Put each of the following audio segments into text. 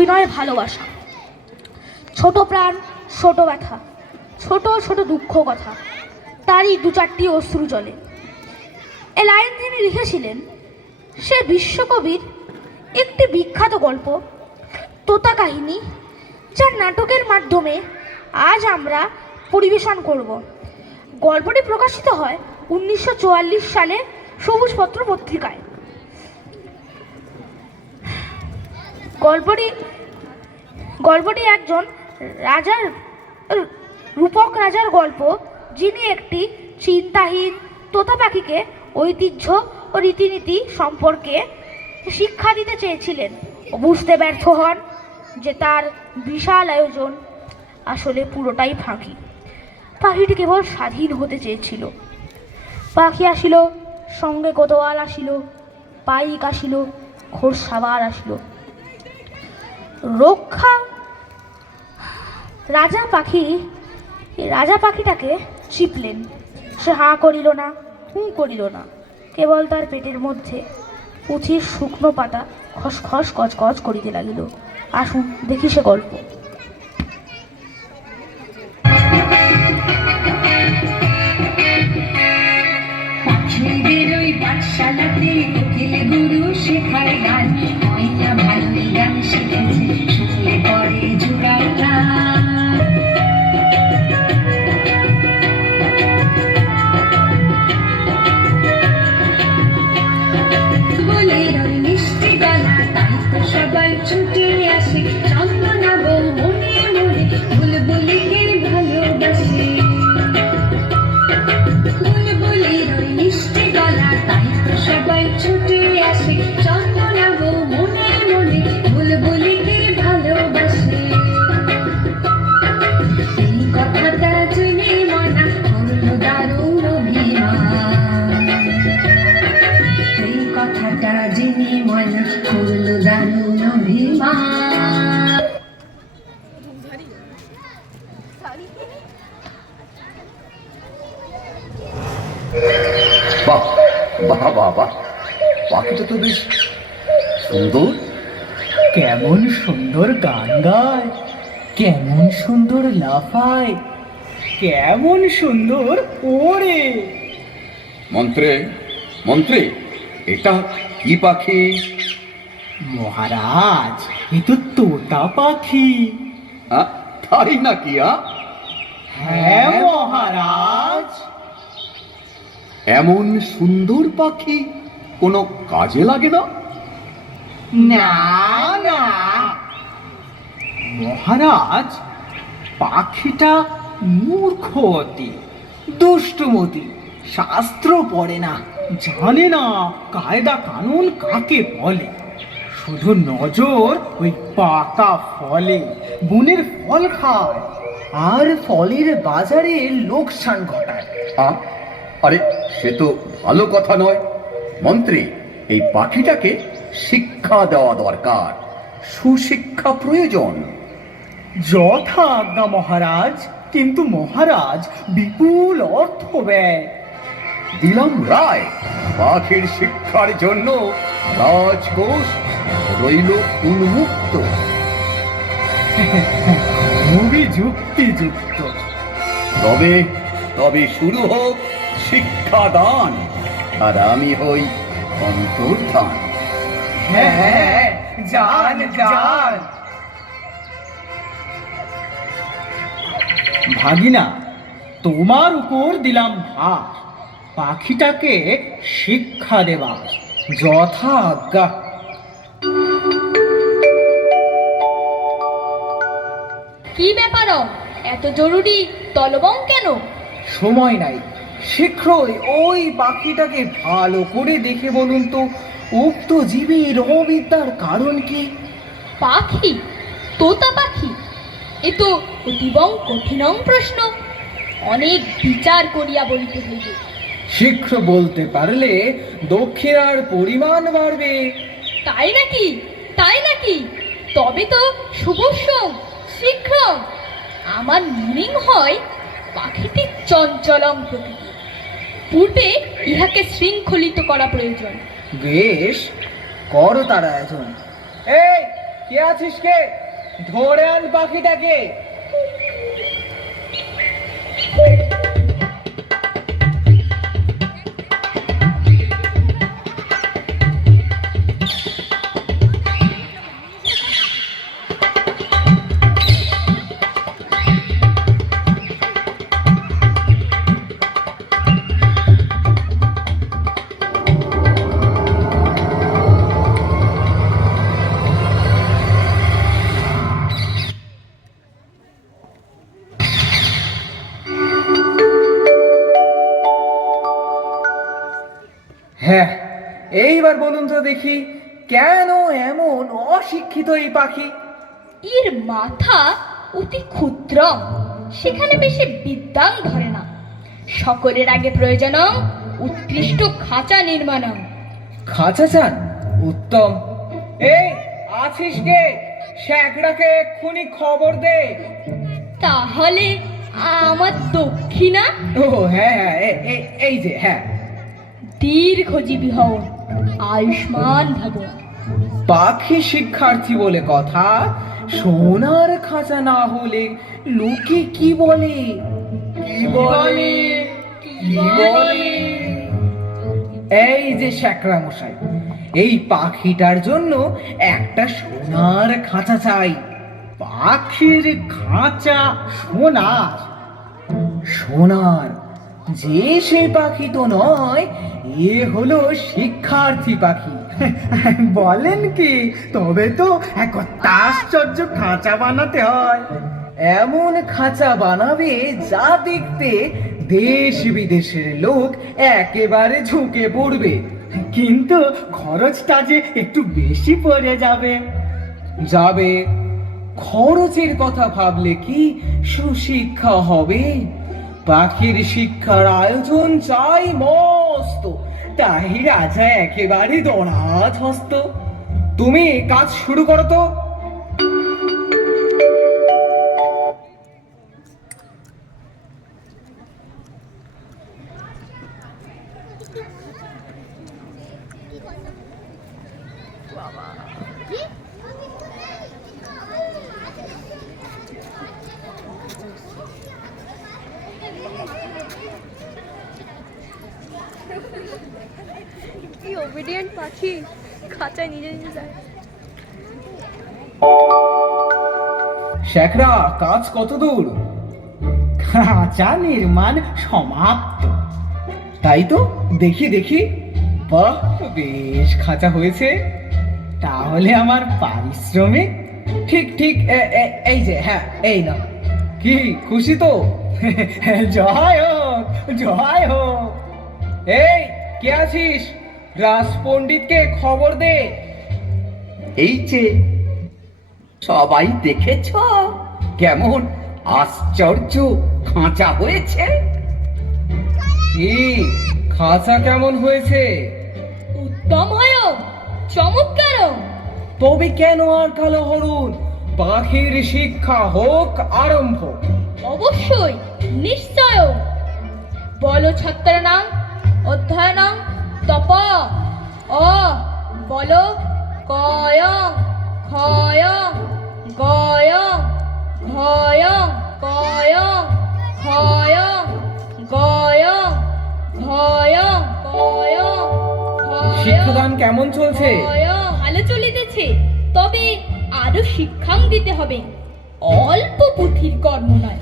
অভিনয় ভালোবাসা, ছোট প্রাণ ছোট ব্যথা, ছোট ছোট দুঃখ কথা, তারই দু চারটি অশ্রু জলে। এ লাইন তিনি লিখেছিলেন সে বিশ্বকবির একটি বিখ্যাত গল্প তোতা কাহিনী, যার নাটকের মাধ্যমে আজ আমরা পরিবেশন করব। গল্পটি প্রকাশিত হয় 1944 সালে সবুজপত্র পত্রিকায়। গল্পটি একজন রাজার, রূপক রাজার গল্প, যিনি একটি চিন্তাহীন তোতা পাখিকে ঐতিহ্য ও রীতিনীতি সম্পর্কে শিক্ষা দিতে চেয়েছিলেন ও বুঝতে ব্যর্থ হন যে তার বিশাল আয়োজন আসলে পুরোটাই ফাঁকি। পাখিটি কেবল স্বাধীন হতে চেয়েছিল। পাখি আসিল, সঙ্গে কোতোয়াল আসিল, পাইক আসিল, ঘোড়সাওয়ার আসিল। রক্ষা রাজা পাখিটাকে চিপলেন। সে হাঁ করিল না, হুঁ করিল না, কেবল তার পেটের মধ্যে পুঁথির শুকনো পাতা খসখস কচকচ করিতে লাগিল। আসুন দেখি সে গল্প। পাঠশালাতে কোকিল গুরু শেখায় গান, ময়না ভালো গান শিখেছে, শুনলে পরে জোড়ায় বলে ওই মিষ্টি গলা, তাই তো সবাই ছুটে আসে, চন্দনা বউ মনে মনে বুলবুলিকে ভালোবাসে। বুলবুলির ওই মিষ্টি গলা, তাই তো সবাই ছুটে আসে, চন্দনা বউ মনে মনে বুলবুলিকে ভালোবাসে। এই কথাটা জেনে মনা করলো দারুণ অভিমান, এই কথাটা জেনে মনা করলো দারুণ অভিমান। বাহ বাহ বাহ বাহ, পাখিটা তো বেশ সুন্দর। কেমন সুন্দর গান গায়, কেমন সুন্দর লাফায়, কেমন সুন্দর ওড়ে। মন্ত্রী মন্ত্রী, এটা কি পাখি? মহারাজ, এ তো তোতা পাখি। তাই নাকি? হ্যাঁ মহারাজ। এমন সুন্দর পাখি কোনো কাজে লাগে না? না না মহারাজ, পাখিটা মূর্খ অতি, দুষ্টুমতি, শাস্ত্র পড়ে না, জানে না কায়দা কানুন কাকে বলে, শুধু নজর ওই পাকা ফলে, বনের ফল খায় আর ফলের বাজারে লোকসান ঘটায়। আরে সে তো ভালো কথা নয় মন্ত্রী। এই পাখিটাকে শিক্ষা দেওয়া দরকার, সুশিক্ষা প্রয়োজন। যথা আজ্ঞা মহারাজ, কিন্তু মহারাজ বিপুল অর্থ ব্যয়। দিলাম রায়, পাখির শিক্ষার জন্য রাজকোষ রইল উন্মুক্ত। খুবই যুক্তিযুক্ত। তবে তবে শুরু হোক শিক্ষাদান, আর আমি হই অন্তর্ধান। হ্যাঁ, যান যান। ভাগিনা, তোমার উপর দিলাম ভার, পাখিটাকে শিক্ষা দেবার। যথা আজ্ঞা। কি ব্যাপার, এত জরুরি তলবং কেন? সময় নাই, শীঘ্রই ওই পাখিটাকে ভালো করে দেখে বলুন তো, উক্ত জীবের অবিদ্যার কারণ কি? পাখি? তোতা পাখি? এ তো অতিবং কঠিনং প্রশ্ন, অনেক বিচার করিয়া বলিতে হইবে। শীঘ্র বলতে পারলে দক্ষিণার পরিমাণ বাড়বে। তাই নাকি? তাই নাকি? তবে তো শুভস্যং শীঘ্র। আমার মনিং হয় পাখিটি চঞ্চলং প্রকৃতি, পূর্বে ইহাকে শৃঙ্খলিত করা প্রয়োজন। বেশ, করো তার আয়োজন। এই কে আছিস কে? ধরে আন পাখিটাকে। হ্যাঁ, এইবার বলুন তো দেখি, কেন এমন অশিক্ষিত এই পাখি? এর মাথা অতি ক্ষুদ্র, সেখানে বেশি বিদ্যাং ধরে না। সকলের আগে প্রয়োজন উৎকৃষ্ট খাঁচা নির্মাণম। খাঁচা চান? উত্তম। এই আছিস কে? শ্যাকড়াকে এক্ষুনি খবর দে। তাহলে আমার দক্ষিণা? ও হ্যাঁ হ্যাঁ, এই যে হ্যাঁ। দীর্ঘজীবী হও, আয়ুষ্মান ভব। পাখি শিক্ষার্থী বলে কথা, সোনার খাঁচা না হলে লোকে কি বলে? কি বলে? কি বলে? এই যে শ্যাকরা মশাই, এই পাখিটার জন্য একটা সোনার খাঁচা চাই। পাখির খাঁচা সোনার? সোনার? যে সেই পাখি তো নয়, এ হলো শিক্ষার্থী পাখি। বলেন কি? তবে তো এক আশ্চর্য খাঁচা বানাতে হয়। এমন খাঁচা বানাবে যা দেখতে দেশ বিদেশের লোক একেবারে ঝুঁকে পড়বে। কিন্তু খরচটা যে একটু বেশি পড়ে যাবে। যাবে? খরচের কথা ভাবলে কি সুশিক্ষা হবে? পাখির শিক্ষার আয়োজন চাই মস্ত, তাই রাজা একেবারে দরাধস্ত। তুমি কাজ শুরু করো তো। কি ওবিডিয়েন্ট পাখি, খাঁচায় নিজে নিজে যায়। শেখরা, কাজ কত দূর? খাঁচা নির্মাণ সমাপ্ত। তাই তো, দেখি দেখি। বাহ, বেশ খাঁচা হয়েছে। তাহলে আমার পারিশ্রমিক? ঠিক ঠিক, এই যে হ্যাঁ, এই না। কি খুশি তো? জয় হোক, জয় হোক। এই কে আছিস? রাজপণ্ডিতকে খবর দে। এই যে, সবাই দেখেছ কেমন আশ্চর্য খাঁচা হয়েছে? কি খাঁচা কেমন হয়েছে? উত্তম হয়, চমৎকার। তবে কেন আর কালো হরুন? পাখির শিক্ষা হোক আরম্ভ। অবশ্যই, নিশ্চয়। বলো ছাত্রানাং অধ্যয়নং তপ অ বলো কয়ং ক্ষয়ং গয়ং ঘয়ং কয়ং ক্ষয়ং গয়ং ঘয়ং কয়ং শিক্ষাদান কেমন চলছে? ভালো চলিতেছে, তবে আরো শিক্ষাং দিতে হবে। অল্প পুঁথির কর্ম নয়,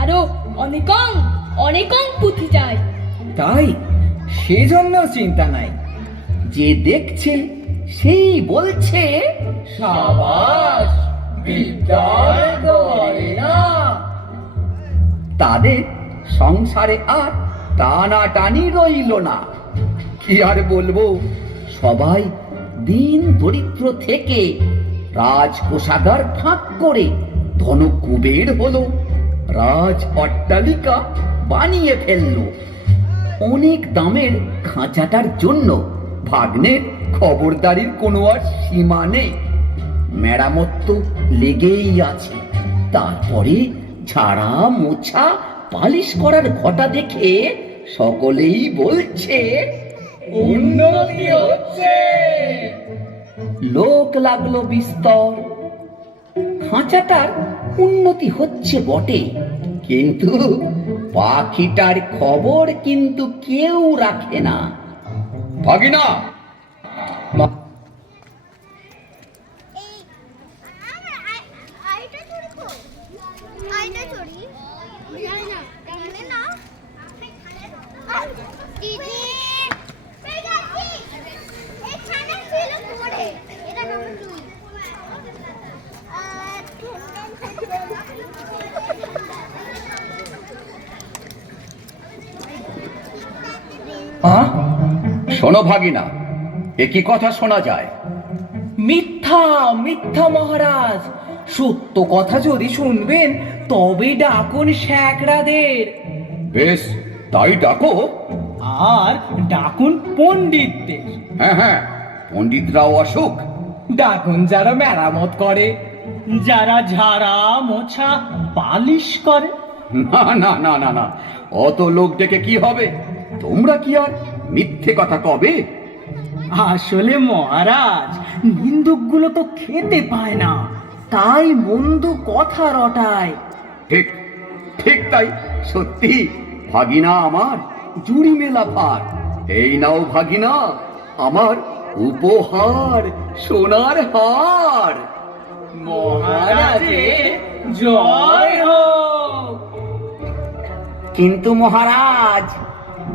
আরো অনেকং অনেকং পুঁথি চাই। তাই? সেজন্য চিন্তা নাই। যে দেখছে সেই বলছে সাবাস, বিদ্যার দোয়ারে না। তাদের সংসারে আর টানাটানি রইল না। কি আর বলবো, সবাই দিন দরিদ্র থেকে রাজকোষাগার ফাঁক করে ধনকুবের হলো, রাজ অট্টালিকা বানিয়ে ফেললো। অনেক দামের খাঁচাটার জন্য ভাগ্নের খবরদারির কোনো আর সীমা নেই। মেরামত তো লেগেই আছে। তারপরে ঝাড়া মোছা পালিশ করার ঘটা দেখে সকলেই বলছে উন্নতি হচ্ছে। লোক লাগলো বিস্তর। খাঁচাটার উন্নতি হচ্ছে বটে, কিন্তু পাখিটার খবর কিন্তু কেউ রাখে না। ভাগিনা, শোনো ভাগিনা, এ কি কথা শোনা যায়? মিথ্যা মিথ্যা মহারাজ, সত্য কথা যদি শুনবেন তবে ডাকুন শ্যাকরাদের। বেশ, তাই ডাকো। আর ডাকুন পণ্ডিতদের। হ্যাঁ হ্যাঁ, পণ্ডিতরাও আসুক। ডাকুন যারা মেরামত করে, যারা ঝাড়া মোছা পালিশ করে। না না না না না, অত লোক ডেকে কি হবে? তোমরা কি আর মিথ্যে কথা কবে? আসলে মহারাজ, নিন্দুকগুলো তো খেতে পায় না, তাই মন্দ কথা রটায়। ঠিক ঠিক, তাই সত্যি ভাগিনা আমার জুড়ি মেলা ভার। এই নাও ভাগিনা, আমার উপহার, সোনার হার। মহারাজের জয় হোক। কিন্তু মহারাজ,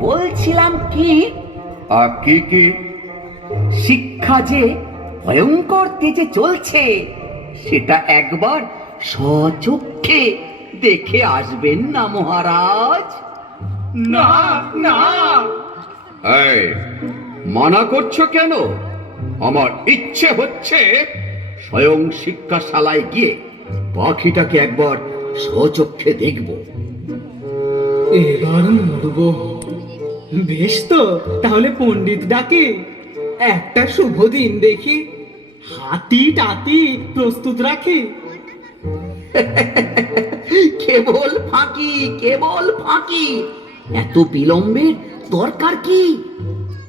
বলছিলাম কি, কি শিক্ষা যে ভয়ঙ্কর তেজে চলছে, সেটা একবার স্বচক্ষে দেখে আসবেন না মহারাজ? না না, এই, মানা করছো কেন? আমার ইচ্ছে হচ্ছে স্বয়ং শিক্ষাশালায় গিয়ে পাখিটাকে একবার স্বচক্ষে দেখব। এবার মরব। বেশ তো, তাহলে পণ্ডিত ডাকে। একটা শুভ দিন দেখি, হাতি টাতি প্রস্তুত রাখি। কেবল ফাঁকি, কেবল ফাঁকি, এত বিলম্বের দরকার কি?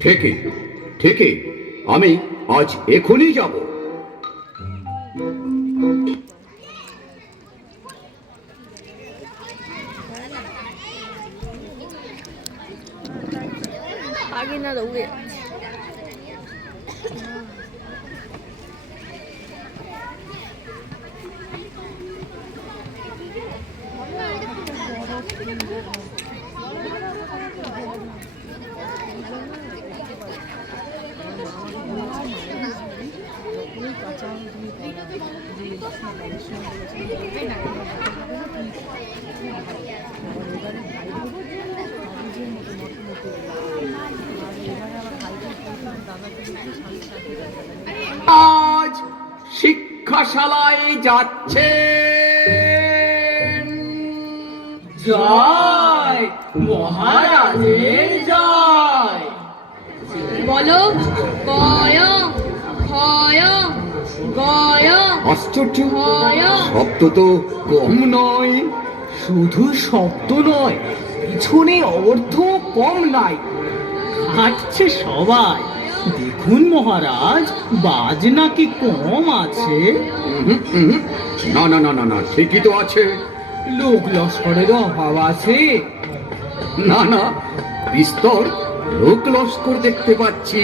ঠিকই ঠিকই, আমি আজ এখনই যাব। আগে না দৌড়ে আজ শিক্ষাশালায় যাচ্ছে। জয় মহারাজের জয়। বলো গয় ক্ষয় গয় আশ্চর্য, ক্ষয়। শব্দ তো কম নয়। শুধু শব্দ নয়, পিছনে অর্থ কম নাই। হাঁটছে সবাই। দেখুন মহারাজ, বাজ নাকি কম আছে? উহুম, উহুম। না না না না না, ঠিকই তো আছে। লোক লস্করের অভাব আছে? না না, বিস্তর লোক লস্কর দেখতে পাচ্ছি।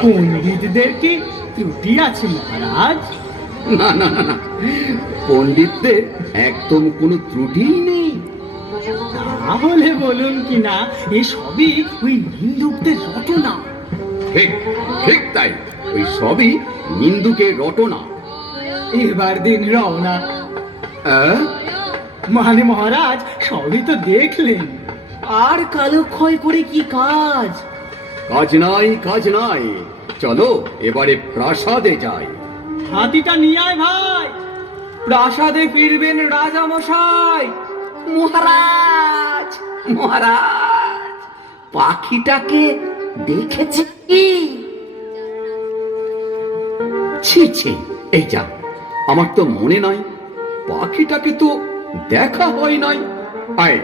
পণ্ডিতদের কি ত্রুটি আছে মহারাজ? না না না না, পণ্ডিতদের একদম কোনো ত্রুটিই নেই। তাহলে বলুন কি না, এ সবই ওই নিন্দুকদের রটনা। ঠিক ঠিক, তাই ওই সবই নিন্দুকের রটনা। এবার দিন রওনা। আহ? মানে মহারাজ, সবই তো দেখলেন, আর কালো ক্ষয় করে কি কাজ? কাজ নাই, কাজ নাই, চলো এবারে প্রাসাদে যাই। হাতিটা নিয়ে আয় ভাই, প্রাসাদে ফিরবেন রাজা মশাই। মহারাজ, মহারাজ, পাখিটাকে দেখেছি কি? ছি ছি, এই যা, আমার তো মনে নাই, পাখিটাকে তো দেখা হয় নাই। আয়,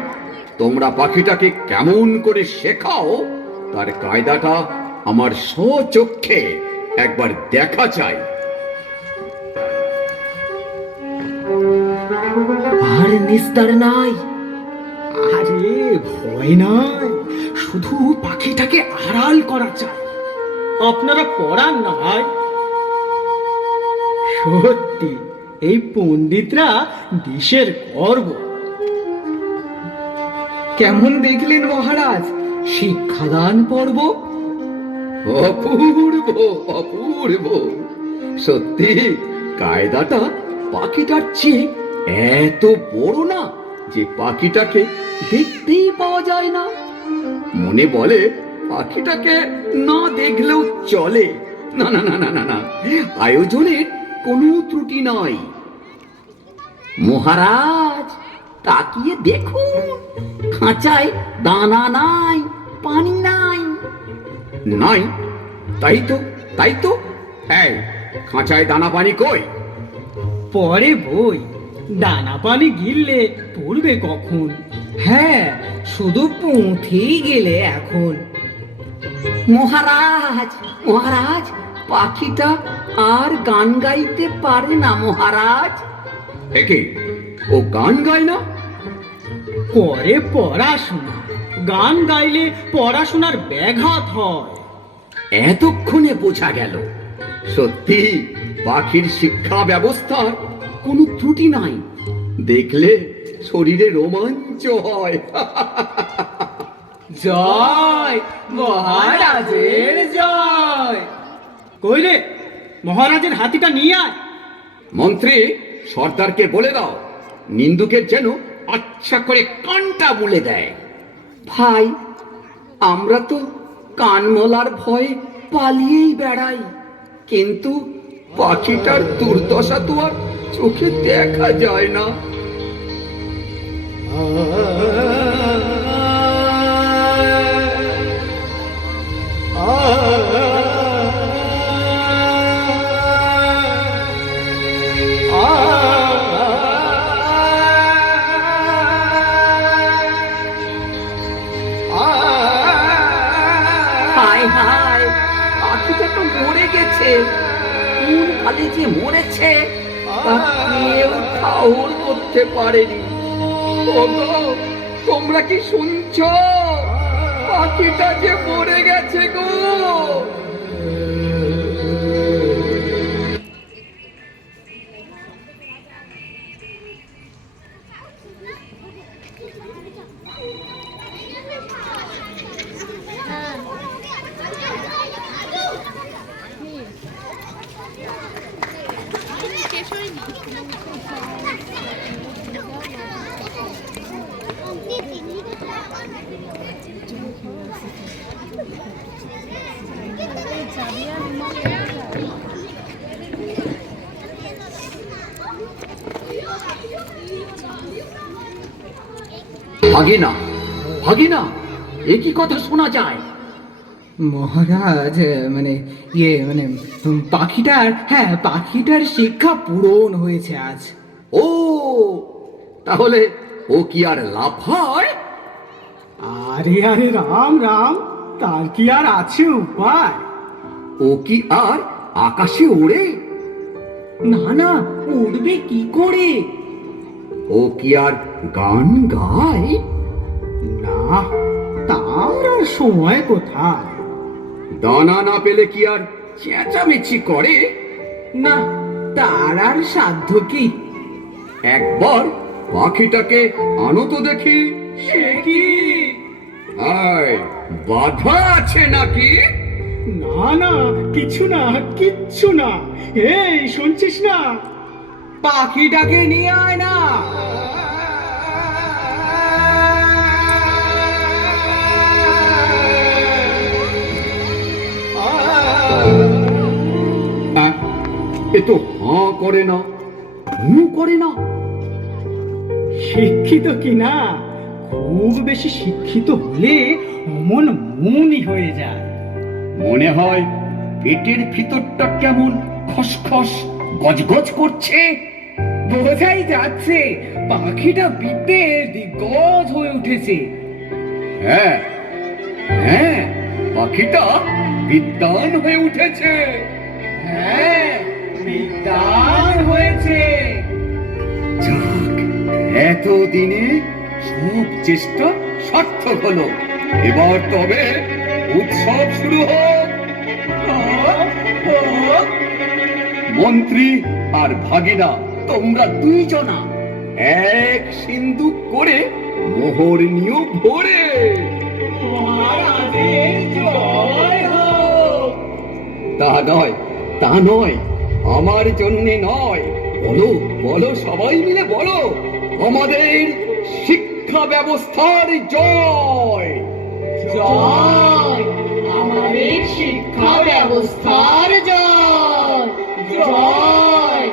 তোমরা পাখিটাকে কেমন করে শেখাও, তার কায়দাটা আমার স্বচক্ষে একবার দেখা চাই। আর নিস্তার নাই। আরে ভয় নাই, শুধু পাখিটাকে আড়াল করা চাই। আপনারা পড়ান না ভাই। সত্যি এই পণ্ডিতরা দেশের গর্ব। কেমন দেখলেন মহারাজ শিক্ষাদান পর্ব? অপূর্ব, অপূর্ব। সত্যি কায়দাটা পাখিটার চেয়ে এত বড় না যে পাখিটাকে দেখতেই পাওয়া যায় না। মনে বলে পাখিটাকে না দেখলেও চলে। না না না না না না, আয়োজনের কোনো ত্রুটি নয়। মহারাজ তাকিয়ে দেখুন, খাঁচায় দানা নাই, পানি নাই। নাই? তাই তো, তাই তো। এই খাঁচায় দানা পানি কই? পরে বই, দানা পানি গিললে পড়বে কখন? হ্যাঁ, শুধু পৌঁছেই গেলে এখন। মহারাজ, মহারাজ, পাখিটা আর গান গাইতে পারে না মহারাজ। একে ও গান গায় না? করে পড়াশোনা, গান গাইলে পড়াশোনার ব্যাঘাত হয়। এতক্ষণে বোঝা গেল, সত্যি পাখির শিক্ষা ব্যবস্থার কোনো ত্রুটি নাই। দেখলে শরীরে রোমাঞ্চ হয়। জয় মহারাজের জয়। কইলে মহারাজের হাতিটা নিয়ে আয়। মন্ত্রী সর্দারকে বলে দাও, নিন্দুকের যেন আচ্ছা করে কানটা বলে দেয়। ভাই, আমরা তো কানমলার ভয়ে পালিয়েই বেড়াই, কিন্তু পাখিটার দুর্দশা তো আর চোখে দেখা যায় না। হায় হায়, পাখিটা তো মরে গেছে। কোন কালে যে মরেছে তা কেউ ঠাউর করতে পারেনি। ওগো, তোমরা কি শুনছো? পাখিটা যে মরে গেছে গো। ভাগিনা, ভাগিনা, এ কি কথা শোনা যায়? মহারাজ পাখিটার, হ্যাঁ, পাখিটার শিক্ষা পূরণ হয়েছে আজ। ও, তাহলে ও কি আর লাভ হয়? আরে আরে রাম রাম, তার কি আর আছে উপায়? ও কি আর আকাশে ওড়ে? না না, উঠবে কি করে? ও কি আর গান গায়? না, তার আর সময় কোথায়? দানা না পেলে কি আর চেঁচামেচি করে? না, তার আর সাধ্য কি? একবার পাখিটাকে আনো তো দেখি। সে কি? আয়, বাধা আছে নাকি? না না, কিছু না, কিচ্ছু না। এই শুনছিস না? পাখিটাকে নিয়ে আয় না। এ তো হাঁ করে না, হুঁ করে না। শিক্ষিত কিনা, খুব বেশি শিক্ষিত হলে অমন মনই হয়ে যায়। মনে হয় পেটের ভিতরটা কেমন খসখস গজগজ করছে। বোঝাই যাচ্ছে পাখিটা বিদ্যের দিগ্গজ হয়ে উঠেছে। হ্যাঁ হ্যাঁ, পাখিটা বিদ্বান হয়ে উঠেছে। হ্যাঁ, বিদ্বান হয়েছে। যাক, এতদিনে সব চেষ্টা সার্থক হলো। এবার তবে উৎসব শুরু হোক। মন্ত্রী আর ভাগিনা, তোমরা দুইজনা এক সিন্দুক করে মোহর নিও ভরে। মহারাজের জয় হোক। তা নয়, আমার জন্যে নয়। বলো বলো, সবাই মিলে বলো, আমাদের শিক্ষা ব্যবস্থার জয়। জয় আমাদের শিক্ষা ব্যবস্থার জয়। জয়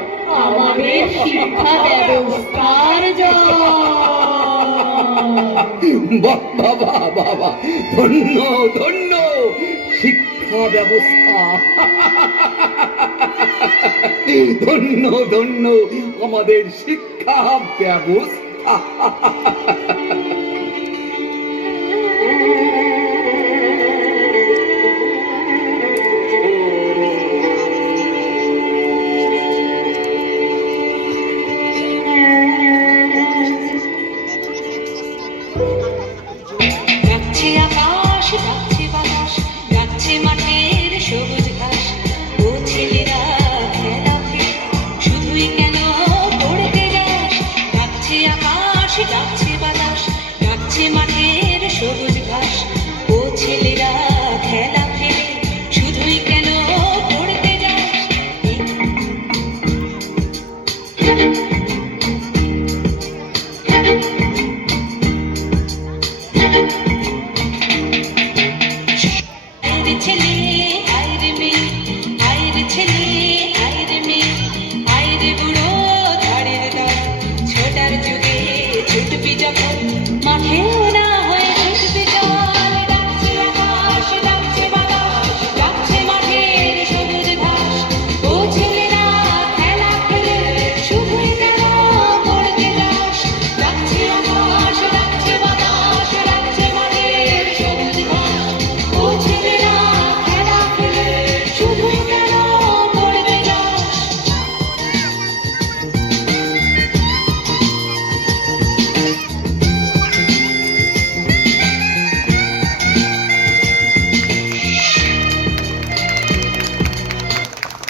আমাদের শিক্ষা ব্যবস্থার জয়। বাবা বাবা, ধন্য ধন্য শিক্ষা ব্যবস্থা। ধন্য ধন্য আমাদের শিক্ষা ব্যবস্থা। যাচ্ছে আকাশ, যাচ্ছে বাতাস, যাচ্ছে মাঠের সবুজ ঘাস। ও ছেলেরা খেলা ফেলে শুধুই কেন পড়তে যাস? যাচ্ছে আকাশ, যাচ্ছে বাতাস, যাচ্ছে মাঠের সবুজ ঘাস। ও ছেলেরা খেলা ফেলে শুধুই কেন পড়তে যাস?